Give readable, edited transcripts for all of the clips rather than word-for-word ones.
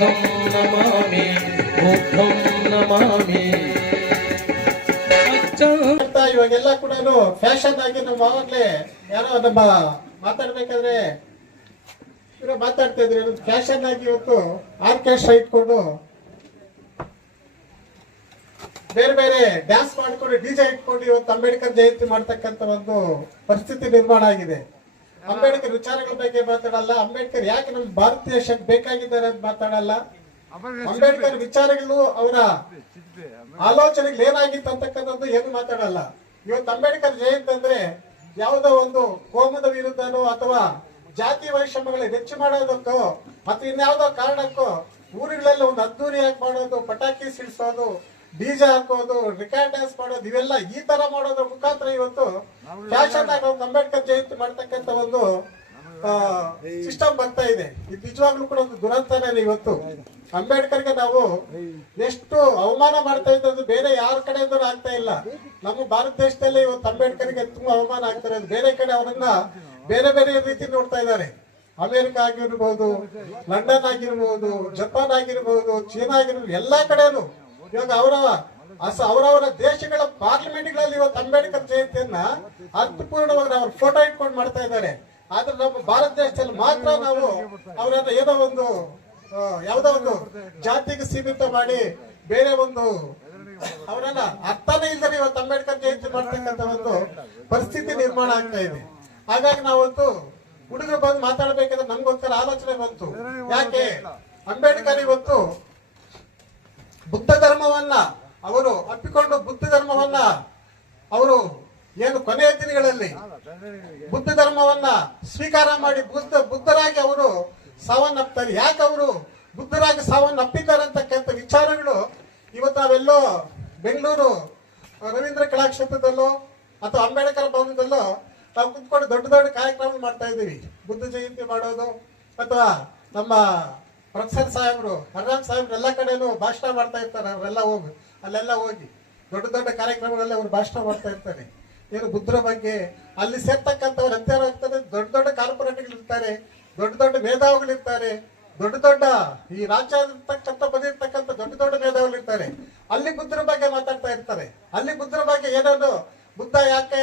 ಬುದ್ಧಂ ನಮಾಮಿ ಬುದ್ಧಂ ನಮಾಮಿ. ಇವಾಗೆಲ್ಲ ಕೂಡ ಫ್ಯಾಷನ್ ಆಗಿ ನಮ್ಮ ಅವಾಗ್ಲೇ ಯಾರೋ ನಮ್ಮ ಮಾತಾಡ್ಬೇಕಾದ್ರೆ ಇವರು ಮಾತಾಡ್ತಾ ಇದ್ರಿ, ಫ್ಯಾಷನ್ ಆಗಿ ಇವತ್ತು ಆರ್ಕೆಸ್ಟ್ರಾ ಇಟ್ಕೊಂಡು ಬೇರೆ ಬೇರೆ ಡ್ಯಾನ್ಸ್ ಮಾಡ್ಕೊಂಡು ಡಿಜೆ ಇಟ್ಕೊಂಡು ಇವತ್ತು ಅಂಬೇಡ್ಕರ್ ಜಯಂತಿ ಮಾಡ್ತಕ್ಕಂಥ ಒಂದು ಪರಿಸ್ಥಿತಿ ನಿರ್ಮಾಣ ಆಗಿದೆ. ಅಂಬೇಡ್ಕರ್ ವಿಚಾರಗಳ ಬಗ್ಗೆ ಮಾತಾಡಲ್ಲ, ಅಂಬೇಡ್ಕರ್ ಯಾಕೆ ನಮ್ಮ ಭಾರತ ದೇಶಕ್ಕೆ ಬೇಕಾಗಿದ್ದಾರೆ ಅಂತ ಮಾತಾಡಲ್ಲ, ಅಂಬೇಡ್ಕರ್ ವಿಚಾರಗಳು ಅವರ ಆಲೋಚನೆಗಳು ಏನಾಗಿತ್ತು ಅಂತಕ್ಕಂಥದ್ದು ಏನು ಮಾತಾಡಲ್ಲ. ಇವತ್ತು ಅಂಬೇಡ್ಕರ್ ಜಯಂತಿ ಅಂದ್ರೆ ಯಾವುದೋ ಒಂದು ಕೋಮದ ವಿರುದ್ಧನೋ ಅಥವಾ ಜಾತಿ ವೈಷಮ್ಯಗಳ ಹೆಚ್ಚು ಮಾಡೋದಕ್ಕೋ ಅಥವಾ ಇನ್ಯಾವುದೋ ಕಾರಣಕ್ಕೋ ಊರುಗಳೆಲ್ಲ ಒಂದು ಅದ್ದೂರಿಯಾಗಿ ಮಾಡೋದು, ಪಟಾಕಿ ಸಿಡಿಸೋದು, ಡಿಜೆ ಹಾಕೋದು, ರಿಕಾರ್ಡ್ ಡ್ಯಾನ್ಸ್ ಮಾಡೋದು, ಇವೆಲ್ಲ ಈ ತರ ಮಾಡೋದ್ರ ಮುಖಾಂತರ ಇವತ್ತು ಫ್ಯಾಷನ್ ಆಗಿ ಒಂದು ಅಂಬೇಡ್ಕರ್ ಜಯಂತಿ ಮಾಡ್ತಕ್ಕಂಥ ಒಂದು ಸಿಸ್ಟಮ್ ಬರ್ತಾ ಇದೆ. ಇದು ನಿಜವಾಗ್ಲೂ ಕೂಡ ಒಂದು ದುರಂತನೇ. ಇವತ್ತು ಅಂಬೇಡ್ಕರ್ಗೆ ನಾವು ಎಷ್ಟು ಅವಮಾನ ಮಾಡ್ತಾ ಇದ್ದದ್ದು ಬೇರೆ ಯಾರ ಕಡೆಯಿಂದ ಆಗ್ತಾ ಇಲ್ಲ. ನಮ್ಮ ಭಾರತ ದೇಶದಲ್ಲಿ ಇವತ್ತು ಅಂಬೇಡ್ಕರ್ಗೆ ತುಂಬಾ ಅವಮಾನ ಆಗ್ತಾ ಇರೋದು. ಬೇರೆ ಕಡೆ ಅವರನ್ನ ಬೇರೆ ಬೇರೆ ರೀತಿ ನೋಡ್ತಾ ಇದ್ದಾರೆ. ಅಮೆರಿಕ ಆಗಿರ್ಬೋದು, ಲಂಡನ್ ಆಗಿರ್ಬೋದು, ಜಪಾನ್ ಆಗಿರ್ಬೋದು, ಚೀನಾ ಆಗಿರ್ಬೋದು, ಎಲ್ಲಾ ಕಡೆನೂ ಇವಾಗ ಅವರವರ ದೇಶಗಳ ಪಾರ್ಲಿಮೆಂಟ್ಗಳಲ್ಲಿ ಇವತ್ತು ಅಂಬೇಡ್ಕರ್ ಜಯಂತಿಯನ್ನ ಅರ್ಥಪೂರ್ಣವಾಗಿ ಅವ್ರ ಫೋಟೋ ಇಟ್ಕೊಂಡು ಮಾಡ್ತಾ ಇದ್ದಾರೆ. ಆದ್ರೆ ನಮ್ಮ ಭಾರತ ದೇಶದಲ್ಲಿ ಮಾತ್ರ ನಾವು ಅವರನ್ನ ಏನೋ ಒಂದು ಯಾವುದೋ ಒಂದು ಜಾತಿಗೆ ಸೀಮಿತ ಮಾಡಿ ಬೇರೆ ಒಂದು ಅವರನ್ನ ಅರ್ಥನೇ ಇಲ್ಲದೆ ಇವತ್ತು ಅಂಬೇಡ್ಕರ್ ಜಯಂತಿ ಮಾಡ್ತಕ್ಕಂಥ ಒಂದು ಪರಿಸ್ಥಿತಿ ನಿರ್ಮಾಣ ಆಗ್ತಾ ಇದೆ. ಹಾಗಾಗಿ ನಾವಂತೂ ಹುಡುಗರು ಬಂದು ಮಾತಾಡ್ಬೇಕಾದ್ರೆ ನಮ್ಗೊಂಥರ ಆಲೋಚನೆ ಬಂತು, ಯಾಕೆ ಅಂಬೇಡ್ಕರ್ ಇವತ್ತು ಬುದ್ಧ ಧರ್ಮವನ್ನ ಅವರು ಅಪ್ಪಿಕೊಂಡು ಬುದ್ಧ ಧರ್ಮವನ್ನ ಅವರು ಏನು ಕೊನೆಯ ದಿನಗಳಲ್ಲಿ ಬುದ್ಧ ಧರ್ಮವನ್ನ ಸ್ವೀಕಾರ ಮಾಡಿ ಬುದ್ಧರಾಗಿ ಅವರು ಸಾವನ್ನಪ್ತಾರೆ. ಯಾಕೆ ಅವರು ಬುದ್ಧರಾಗಿ ಸಾವನ್ನಪ್ಪಿದ್ದಾರೆ ಅಂತಕ್ಕಂಥ ವಿಚಾರಗಳು ಇವತ್ತು ನಾವೆಲ್ಲೋ ಬೆಂಗಳೂರು ರವೀಂದ್ರ ಕಲಾಕ್ಷೇತ್ರದಲ್ಲೋ ಅಥವಾ ಅಂಬೇಡ್ಕರ್ ಭವನದಲ್ಲೋ ನಾವು ಕುತ್ಕೊಂಡು ದೊಡ್ಡ ದೊಡ್ಡ ಕಾರ್ಯಕ್ರಮ ಮಾಡ್ತಾ ಇದ್ದೀವಿ. ಬುದ್ಧ ಜಯಂತಿ ಮಾಡೋದು ಅಥವಾ ನಮ್ಮ ಪ್ರೊಫೆಸರ್ ಸಾಹೇಬ್ರು ಹರ್ರಾಮ್ ಸಾಹೇಬ್ರು ಎಲ್ಲ ಕಡೆನೂ ಭಾಷಣ ಮಾಡ್ತಾ ಇರ್ತಾರೆ. ಅವರೆಲ್ಲ ಅಲ್ಲೆಲ್ಲ ಹೋಗಿ ದೊಡ್ಡ ದೊಡ್ಡ ಕಾರ್ಯಕ್ರಮಗಳಲ್ಲಿ ಅವರು ಭಾಷಣ ಮಾಡ್ತಾ ಇರ್ತಾರೆ. ಏನು ಬುದ್ಧರ ಬಗ್ಗೆ ಅಲ್ಲಿ ಸೇರ್ತಕ್ಕಂಥವ್ರು ಹತ್ತಾರು ಆಗ್ತಾರೆ. ದೊಡ್ಡ ದೊಡ್ಡ ಕಾರ್ಪೊರೇಟ್ಗಳು ಇರ್ತಾರೆ, ದೊಡ್ಡ ದೊಡ್ಡ ಮೇಧಾವಿಗಳು ಇರ್ತಾರೆ, ದೊಡ್ಡ ದೊಡ್ಡ ಈ ರಾಜ್ಯ ಬಂದಿರ್ತಕ್ಕಂಥ ದೊಡ್ಡ ದೊಡ್ಡ ಮೇಧಾವಿಗಳು ಇರ್ತಾರೆ. ಅಲ್ಲಿ ಬುದ್ಧರ ಬಗ್ಗೆ ಮಾತಾಡ್ತಾ ಇರ್ತಾರೆ. ಅಲ್ಲಿ ಬುದ್ಧರ ಬಗ್ಗೆ ಏನಾದ್ರು ಬುದ್ಧ ಯಾಕೆ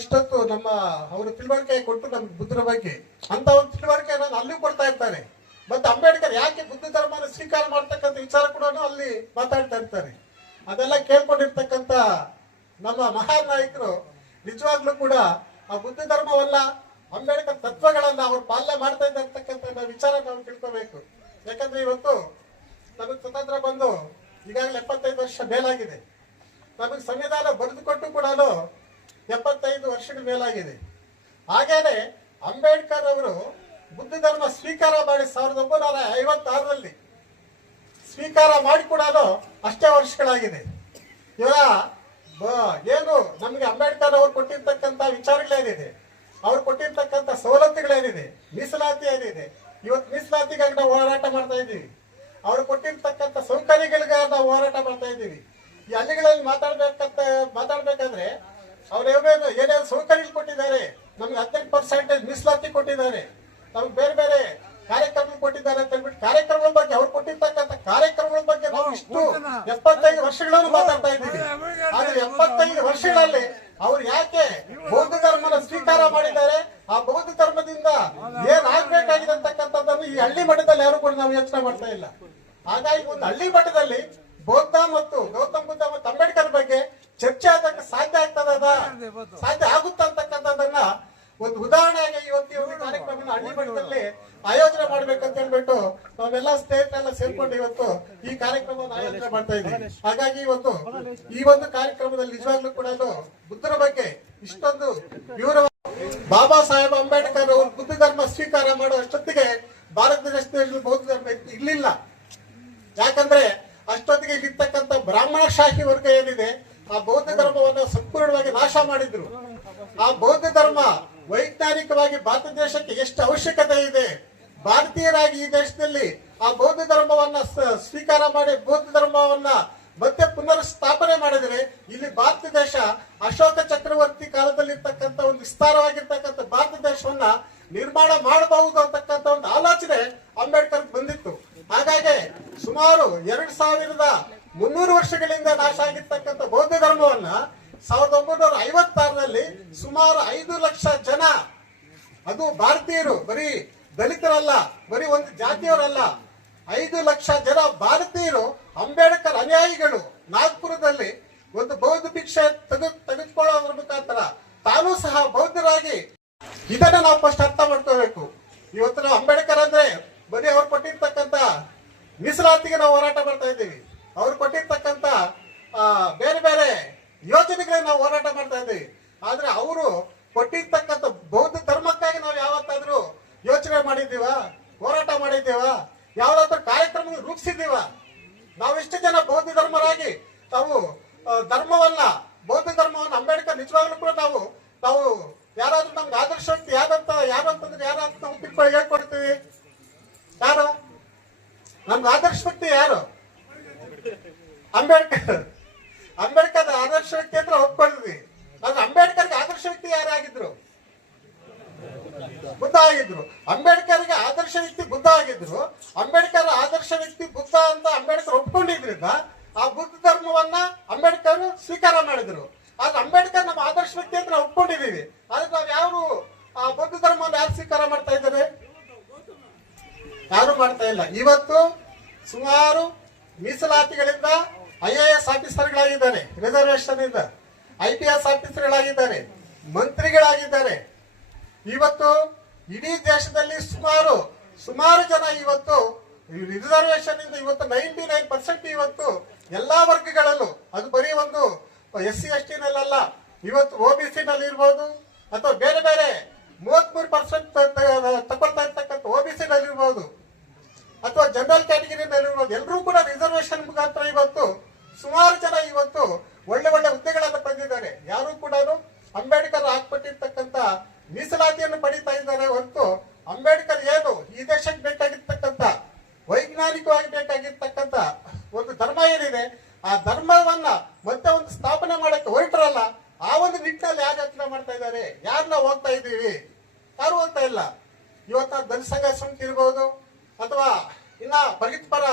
ಇಷ್ಟೊತ್ತು ನಮ್ಮ ಅವರು ತಿಳುವಳಿಕೆ ಕೊಟ್ಟು ನಮ್ಮ ಬುದ್ಧರ ಬಗ್ಗೆ ಅಂತ ಒಂದು ತಿಳುವಳಿಕೆ ಅಲ್ಲಿ ಕೊಡ್ತಾ ಇರ್ತಾರೆ. ಮತ್ತೆ ಅಂಬೇಡ್ಕರ್ ಯಾಕೆ ಬುದ್ಧ ಧರ್ಮನ ಸ್ವೀಕಾರ ಮಾಡ್ತಕ್ಕಂಥ ವಿಚಾರ ಕೂಡ ಅಲ್ಲಿ ಮಾತಾಡ್ತಾ ಇರ್ತಾರೆ. ಅದೆಲ್ಲ ಕೇಳ್ಕೊಂಡಿರ್ತಕ್ಕಂಥ ನಮ್ಮ ಮಹಾನ್ ನಾಯಕರು ನಿಜವಾಗ್ಲೂ ಕೂಡ ಆ ಬುದ್ಧ ಧರ್ಮವಲ್ಲ, ಅಂಬೇಡ್ಕರ್ ತತ್ವಗಳನ್ನ ಅವ್ರು ಪಾಲನೆ ಮಾಡ್ತಾ ಇರ್ತಕ್ಕಂಥ ವಿಚಾರ ನಾವು ತಿಳ್ಕೋಬೇಕು. ಯಾಕಂದ್ರೆ ಇವತ್ತು ನಮಗೆ ಸ್ವತಂತ್ರ ಬಂದು ಈಗಾಗಲೇ 75 ವರ್ಷ ಮೇಲಾಗಿದೆ. ನಮಗೆ ಸಂವಿಧಾನ ಬರೆದುಕೊಟ್ಟು ಕೂಡ 75 ವರ್ಷಗಳ ಮೇಲಾಗಿದೆ. ಹಾಗೇನೆ ಅಂಬೇಡ್ಕರ್ ಅವರು ಬುದ್ಧ ಧರ್ಮ ಸ್ವೀಕಾರ ಮಾಡಿ 1956ರಲ್ಲಿ ಸ್ವೀಕಾರ ಮಾಡಿ ಕೂಡ ಅಷ್ಟೇ ವರ್ಷಗಳಾಗಿದೆ. ಇವಾಗ ಏನು ನಮ್ಗೆ ಅಂಬೇಡ್ಕರ್ ಅವ್ರು ಕೊಟ್ಟಿರ್ತಕ್ಕಂಥ ವಿಚಾರಗಳೇನಿದೆ, ಅವ್ರು ಕೊಟ್ಟಿರ್ತಕ್ಕಂಥ ಸವಲತ್ತುಗಳೇನಿದೆ, ಮೀಸಲಾತಿ ಏನಿದೆ, ಇವತ್ತು ಮೀಸಲಾತಿಗಾಗಿ ನಾವು ಹೋರಾಟ ಮಾಡ್ತಾ ಇದ್ದೀವಿ. ಅವ್ರು ಕೊಟ್ಟಿರ್ತಕ್ಕಂಥ ಸೌಕರ್ಯಗಳಿಗೆ ನಾವು ಹೋರಾಟ ಮಾಡ್ತಾ ಇದ್ದೀವಿ. ಈ ಹಳ್ಳಿಗಳಲ್ಲಿ ಮಾತಾಡ್ಬೇಕಾದ್ರೆ ಅವ್ರು ಏನೇನು ಸೌಕರ್ಯಗಳು ಕೊಟ್ಟಿದ್ದಾರೆ, ನಮ್ಗೆ 18% ಮೀಸಲಾತಿ ಕೊಟ್ಟಿದ್ದಾರೆ, ನಮ್ಗೆ ಬೇರೆ ಬೇರೆ ಕಾರ್ಯಕ್ರಮ ಕೊಟ್ಟಿದ್ದಾರೆ ಅಂತ ಹೇಳ್ಬಿಟ್ಟು ಕಾರ್ಯಕ್ರಮಗಳ ಬಗ್ಗೆ ಅವ್ರು ಕೊಟ್ಟಿರ್ತಕ್ಕಂಥ ಕಾರ್ಯಕ್ರಮಗಳ ಬಗ್ಗೆ ನಾವು ಇಷ್ಟು 75 ವರ್ಷಗಳನ್ನು ಮಾತಾಡ್ತಾ ಇದ್ದೀವಿ. ಆದ್ರೆ 75 ವರ್ಷಗಳಲ್ಲಿ ಅವ್ರು ಯಾಕೆ ಬೌದ್ಧ ಧರ್ಮನ ಸ್ವೀಕಾರ ಮಾಡಿದ್ದಾರೆ, ಆ ಬೌದ್ಧ ಧರ್ಮದಿಂದ ಏನ್ ಆಗ್ಬೇಕಾಗಿದೆ ಅಂತಕ್ಕಂಥದ್ದನ್ನು ಈ ಹಳ್ಳಿ ಮಟ್ಟದಲ್ಲಿ ಯಾರು ಕೂಡ ನಾವು ಯೋಚನೆ ಮಾಡ್ತಾ ಇಲ್ಲ. ಹಾಗಾಗಿ ಒಂದು ಹಳ್ಳಿ ಮಟ್ಟದಲ್ಲಿ ಬೌದ್ಧ ಮತ್ತು ಗೌತಮ್ ಬುದ್ಧ ಮತ್ತು ಅಂಬೇಡ್ಕರ್ ಬಗ್ಗೆ ಚರ್ಚೆ ಆಗಕ್ಕೆ ಸಾಧ್ಯ ಆಗ್ತದ, ಸಾಧ್ಯ ಆಗುತ್ತಾ ಅಂತಕ್ಕಂಥದ್ದನ್ನ ಒಂದು ಉದಾಹರಣೆಗೆ ಇವತ್ತು ಒಂದು ಕಾರ್ಯಕ್ರಮ ಹಳ್ಳಿ ಮಟ್ಟದಲ್ಲಿ ಆಯೋಜನೆ ಮಾಡ್ಬೇಕಂತ ಹೇಳ್ಬಿಟ್ಟು ನಾವೆಲ್ಲ ಸ್ನೇಹಿತರೆಲ್ಲ ಸೇರ್ಕೊಂಡು ಇವತ್ತು ಈ ಕಾರ್ಯಕ್ರಮವನ್ನು ಆಯೋಜನೆ ಮಾಡ್ತಾ ಇದ್ದೀವಿ. ಹಾಗಾಗಿ ಇವತ್ತು ಈ ಒಂದು ಕಾರ್ಯಕ್ರಮದಲ್ಲಿ ನಿಜವಾಗ್ಲೂ ಕೂಡ ಬುದ್ಧರ ಬಗ್ಗೆ ಇಷ್ಟೊಂದು ವಿವರ ಬಾಬಾ ಸಾಹೇಬ್ ಅಂಬೇಡ್ಕರ್ ಅವರು ಬುದ್ಧ ಧರ್ಮ ಸ್ವೀಕಾರ ಮಾಡೋ ಅಷ್ಟೊತ್ತಿಗೆ ಭಾರತ ದೇಶದಲ್ಲಿ ಬೌದ್ಧ ಧರ್ಮ ಇರ್ಲಿಲ್ಲ. ಯಾಕಂದ್ರೆ ಅಷ್ಟೊತ್ತಿಗೆ ಇಲ್ಲಿರ್ತಕ್ಕಂಥ ಬ್ರಾಹ್ಮಣಶಾಹಿ ವರ್ಗ ಏನಿದೆ ಆ ಬೌದ್ಧ ಧರ್ಮವನ್ನು ಸಂಪೂರ್ಣವಾಗಿ ನಾಶ ಮಾಡಿದ್ರು. ಆ ಬೌದ್ಧ ಧರ್ಮ ವೈಜ್ಞಾನಿಕವಾಗಿ ಭಾರತ ದೇಶಕ್ಕೆ ಎಷ್ಟು ಅವಶ್ಯಕತೆ ಇದೆ, ಭಾರತೀಯರಾಗಿ ಈ ದೇಶದಲ್ಲಿ ಆ ಬೌದ್ಧ ಧರ್ಮವನ್ನ ಸ್ವೀಕಾರ ಮಾಡಿ ಬೌದ್ಧ ಧರ್ಮವನ್ನ ಮತ್ತೆ ಪುನರ್ ಸ್ಥಾಪನೆ ಮಾಡಿದರೆ ಇಲ್ಲಿ ಭಾರತ ದೇಶ ಅಶೋಕ ಚಕ್ರವರ್ತಿ ಕಾಲದಲ್ಲಿ ಇರ್ತಕ್ಕಂಥ ಒಂದು ವಿಸ್ತಾರವಾಗಿರ್ತಕ್ಕಂಥ ಭಾರತ ದೇಶವನ್ನ ನಿರ್ಮಾಣ ಮಾಡಬಹುದು ಅಂತಕ್ಕಂಥ ಒಂದು ಆಲೋಚನೆ ಅಂಬೇಡ್ಕರ್ ಬಂದಿತ್ತು. ಹಾಗಾಗಿ ಸುಮಾರು 2300 ವರ್ಷಗಳಿಂದ ನಾಶ ಆಗಿರ್ತಕ್ಕಂಥ ಬೌದ್ಧ ಧರ್ಮವನ್ನ 1956ರಲ್ಲಿ ಸುಮಾರು 5 ಲಕ್ಷ ಜನ, ಅದು ಭಾರತೀಯರು, ಬರೀ ದಲಿತರಲ್ಲ, ಬರೀ ಒಂದು ಜಾತಿಯವರಲ್ಲ, 5 ಲಕ್ಷ ಜನ ಭಾರತೀಯರು ಅಂಬೇಡ್ಕರ್ ಅನುಯಾಯಿಗಳು ನಾಗ್ಪುರದಲ್ಲಿ ಒಂದು ಬೌದ್ಧ ಭಿಕ್ಷೆ ತೆಗೆದುಕೊಳ್ಳೋದ್ರ ಮುಖಾಂತರ ತಾನೂ ಸಹ ಬೌದ್ಧರಾಗಿ, ಇದನ್ನ ನಾವು ಫಸ್ಟ್ ಅರ್ಥ ಮಾಡ್ಕೋಬೇಕು. ಇವತ್ತು ನಾವು ಅಂಬೇಡ್ಕರ್ ಅಂದ್ರೆ ಬರೀ ಅವ್ರು ಕೊಟ್ಟಿರ್ತಕ್ಕಂಥ ಮೀಸಲಾತಿಗೆ ನಾವು ಹೋರಾಟ ಮಾಡ್ತಾ ಇದ್ದೀವಿ, ಅವ್ರು ಕೊಟ್ಟಿರ್ತಕ್ಕಂಥ ಬೇರೆ ಬೇರೆ ಯೋಜನೆಗಳಿಗೆ ನಾವು ಹೋರಾಟ ಮಾಡ್ತಾ ಇದ್ದೀವಿ. ಆದ್ರೆ ಅವರು ಕೊಟ್ಟಿರ್ತಕ್ಕಂಥ ಬೌದ್ಧ ಧರ್ಮಕ್ಕಾಗಿ ನಾವು ಯಾವತ್ತಾದ್ರೂ ಯೋಚನೆ ಮಾಡಿದ್ದೀವ, ಹೋರಾಟ ಮಾಡಿದ್ದೀವ, ಯಾವ್ದಾದ್ರು ಕಾರ್ಯಕ್ರಮ ರೂಪಿಸಿದ್ದೀವ? ನಾವೆಷ್ಟು ಜನ ಬೌದ್ಧ ಧರ್ಮರಾಗಿ ತಾವು ಧರ್ಮವನ್ನ, ಬೌದ್ಧ ಧರ್ಮವನ್ನು ಅಂಬೇಡ್ಕರ್ ನಿಜವಾಗ್ಲೂ ಕೂಡ ನಾವು ಯಾರಾದ್ರೂ ನಮ್ಗೆ ಆದರ್ಶ ವ್ಯಕ್ತಿ ಯಾರಂತಂದ್ರೆ ಯಾರಂತ ನಾವು ತಿಳ್ಕೊಂಡು ಹೇಳ್ಕೊಡ್ತೀವಿ? ಯಾರು ನಮ್ಗೆ ಆದರ್ಶ ವ್ಯಕ್ತಿ? ಯಾರು? ಅಂಬೇಡ್ಕರ್ ಆದರ್ಶ ವ್ಯಕ್ತಿ ಅಂತ ಒಪ್ಕೊಂಡಿದ್ವಿ. ಆದ್ರೆ ಅಂಬೇಡ್ಕರ್ಗೆ ಆದರ್ಶ ವ್ಯಕ್ತಿ ಯಾರಾಗಿದ್ರು? ಬುದ್ಧ ಆಗಿದ್ರು. ಅಂಬೇಡ್ಕರ್ಗೆ ಆದರ್ಶ ವ್ಯಕ್ತಿ ಬುದ್ಧ ಆಗಿದ್ರು. ಅಂಬೇಡ್ಕರ್ ಆದರ್ಶ ವ್ಯಕ್ತಿ ಬುದ್ಧ ಅಂತ ಅಂಬೇಡ್ಕರ್ ಒಪ್ಕೊಂಡಿದ್ರಿಂದ ಆ ಬುದ್ಧ ಧರ್ಮವನ್ನ ಅಂಬೇಡ್ಕರ್ ಸ್ವೀಕಾರ ಮಾಡಿದ್ರು. ಆದ್ರೆ ಅಂಬೇಡ್ಕರ್ ನಮ್ಮ ಆದರ್ಶ ವ್ಯಕ್ತಿ ಅಂತ ನಾವು ಒಪ್ಕೊಂಡಿದೀವಿ. ಆದ್ರೆ ನಾವ್ ಯಾರು ಆ ಬೌದ್ಧ ಧರ್ಮವನ್ನು ಯಾರು ಸ್ವೀಕಾರ ಮಾಡ್ತಾ ಇದ್ದಾರೆ? ಯಾರು ಮಾಡ್ತಾ ಇಲ್ಲ. ಇವತ್ತು ಸುಮಾರು ಮೀಸಲಾತಿಗಳಿಂದ IAS ಆಫೀಸರ್ಗಳಾಗಿದ್ದಾರೆ, ರಿಸರ್ವೇಶನ್ ಇಂದ IPS ಆಫೀಸರ್ಗಳಾಗಿದ್ದಾರೆ, ಮಂತ್ರಿಗಳಾಗಿದ್ದಾರೆ. ಇವತ್ತು ಇಡೀ ದೇಶದಲ್ಲಿ ಸುಮಾರು ಜನ ಇವತ್ತು ರಿಸರ್ವೇಶನ್ ಇಂದ ಇವತ್ತು 99% ಇವತ್ತು ಎಲ್ಲಾ ವರ್ಗಗಳಲ್ಲೂ, ಅದು ಬರೀ ಒಂದು SC ST ನಲ್ಲ, ಇವತ್ತು OBC ನಲ್ಲಿ ಇರ್ಬೋದು ಅಥವಾ ಬೇರೆ ಬೇರೆ 33% ತಗೊಳ್ತಾ ಇರ್ತಕ್ಕಂಥ OBC ನಲ್ಲಿ ಇರ್ಬೋದು ಅಥವಾ ಜನರಲ್ ಕ್ಯಾಟಗಿರಿ ನಲ್ಲಿ ಇರ್ಬೋದು, ಎಲ್ಲರೂ ಕೂಡ ರಿಸರ್ವೇಶನ್ ಮುಖಾಂತರ ಇವತ್ತು ಸುಮಾರು ಜನ ಇವತ್ತು ಒಳ್ಳೆ ಒಳ್ಳೆ ಹುದ್ದೆಗಳನ್ನು ಪಡೆದಿದ್ದಾರೆ. ಯಾರು ಕೂಡ ಅಂಬೇಡ್ಕರ್ ಹಾಕ್ಬಿಟ್ಟಿರ್ತಕ್ಕಂಥ ಮೀಸಲಾತಿಯನ್ನು ಪಡಿತಾ ಇದ್ದಾರೆ ಹೊರತು ಅಂಬೇಡ್ಕರ್ ಏನು ಈ ದೇಶಕ್ಕೆ ಬೇಕಾಗಿರ್ತಕ್ಕಂಥ, ವೈಜ್ಞಾನಿಕವಾಗಿ ಬೇಕಾಗಿರ್ತಕ್ಕಂಥ ಒಂದು ಧರ್ಮ ಏನಿದೆ, ಆ ಧರ್ಮವನ್ನ ಮತ್ತೆ ಒಂದು ಸ್ಥಾಪನೆ ಮಾಡಕ್ಕೆ ಹೊರಟ್ರಲ್ಲ, ಆ ಒಂದು ನಿಟ್ಟಿನಲ್ಲಿ ಯಾರು ಯೋಚನೆ ಮಾಡ್ತಾ ಇದ್ದಾರೆ? ಯಾರನ್ನ ಹೋಗ್ತಾ ಇದ್ದೀವಿ? ಯಾರು ಹೋಗ್ತಾ ಇಲ್ಲ. ಇವತ್ತ ದಲಿತ ಸಂಘ ಸಮಿತಿ ಇರ್ಬೋದು ಅಥವಾ ಇನ್ನ ಪರಿಪರ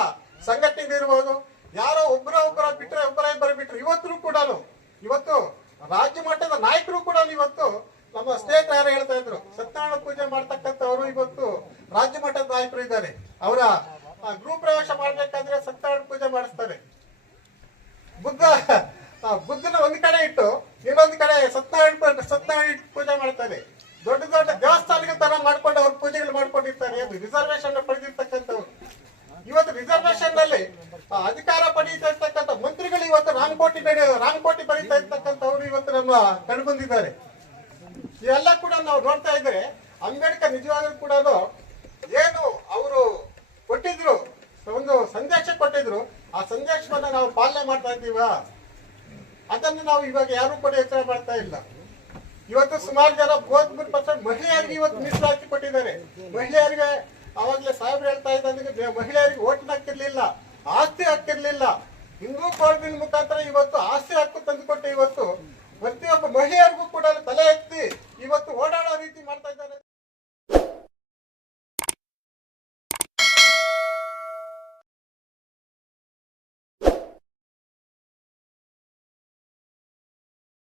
ಸಂಘಟನೆ ಇರ್ಬೋದು, ಯಾರೋ ಒಬ್ಬರ ಬಿಟ್ರೆ ಇವತ್ತು ಕೂಡ ಇವತ್ತು ರಾಜ್ಯ ಮಟ್ಟದ ನಾಯಕರು ಕೂಡ ಇವತ್ತು ನಮ್ಮ ಸ್ನೇಹಿತರು ಯಾರು ಹೇಳ್ತಾ ಇದ್ರು, ಸತ್ಯನಾರಾಯಣ ಪೂಜೆ ಮಾಡ್ತಕ್ಕಂಥವ್ರು ಇವತ್ತು ರಾಜ್ಯ ಮಟ್ಟದ ನಾಯಕರು ಇದ್ದಾರೆ. ಅವರ ಗೃಹ ಪ್ರವೇಶ ಮಾಡ್ಬೇಕಾದ್ರೆ ಸತ್ಯನಾರಾಯಣ ಪೂಜೆ ಮಾಡಿಸ್ತಾರೆ. ಬುದ್ಧನ ಒಂದ್ ಕಡೆ ಇಟ್ಟು ಇನ್ನೊಂದ್ ಕಡೆ ಸತ್ಯನಾರಾಯಣ ಪೂಜೆ ಮಾಡ್ತಾರೆ. ದೊಡ್ಡ ದೊಡ್ಡ ದೇವಸ್ಥಾನಗಳ ತರ ಮಾಡ್ಕೊಂಡು ಅವ್ರ ಪೂಜೆಗಳು ಮಾಡ್ಕೊಂಡಿರ್ತಾರೆ. ರಿಸರ್ವೇಶನ್ ಪಡೆದಿರ್ತಕ್ಕಂಥವ್ರು ಇವತ್ತು ರಿಸರ್ವೇಶನ್ ನಲ್ಲಿ ಅಧಿಕಾರ ಪಡೀತಾ ಇರ್ತಕ್ಕಂಥ ಮಂತ್ರಿಗಳು ಇವತ್ತು ರಾಮಕೋಟಿ ಬರೀತಾ ಇರ್ತಕ್ಕಂಥವ್ರು ಇವತ್ತು ನಮ್ಮ ಕಂಡು ಬಂದಿದ್ದಾರೆ. ಇವೆಲ್ಲ ಕೂಡ ನಾವು ನೋಡ್ತಾ ಇದ್ರೆ ಅಂಬೇಡ್ಕರ್ ನಿಜವಾಗ್ಲೂ ಕೂಡ ಏನು ಅವರು ಕೊಟ್ಟಿದ್ರು, ಒಂದು ಸಂದೇಶ ಕೊಟ್ಟಿದ್ರು, ಆ ಸಂದೇಶವನ್ನ ನಾವು ಪಾಲನೆ ಮಾಡ್ತಾ ಇದ್ದೀವ? ಅದನ್ನು ನಾವು ಇವಾಗ ಯಾರು ಕೂಡ ಯೋಚನೆ ಮಾಡ್ತಾ ಇಲ್ಲ. ಇವತ್ತು ಸುಮಾರು ಜನ 33% ಮಹಿಳೆಯರಿಗೆ ಇವತ್ತು ಮೀಸಲಾತಿ ಕೊಟ್ಟಿದ್ದಾರೆ. ಮಹಿಳೆಯರಿಗೆ ಅವಾಗಲೇ ಸಾಹೇಬ್ರು ಹೇಳ್ತಾ ಇದ್ದಂಗೆ ಮಹಿಳೆಯರಿಗೆ ಓಟಿನ ಹಕ್ಕಿರ್ಲಿಲ್ಲ, ಆಸ್ತಿ ಹಕ್ಕಿರ್ಲಿಲ್ಲ. ಹಿಂದೂ ಕೋರ್ಟಿನ ಮುಖಾಂತರ ಇವತ್ತು ಆಸ್ತಿ ಹಕ್ಕು ತಂದುಕೊಟ್ಟು ಇವತ್ತು ಪ್ರತಿಯೊಬ್ಬ ಮಹಿಳೆಯರಿಗೂ ಕೂಡ ತಲೆ ಎತ್ತಿ ಇವತ್ತು ಓಡಾಡೋ ರೀತಿ ಮಾಡ್ತಾ ಇದ್ದಾರೆ.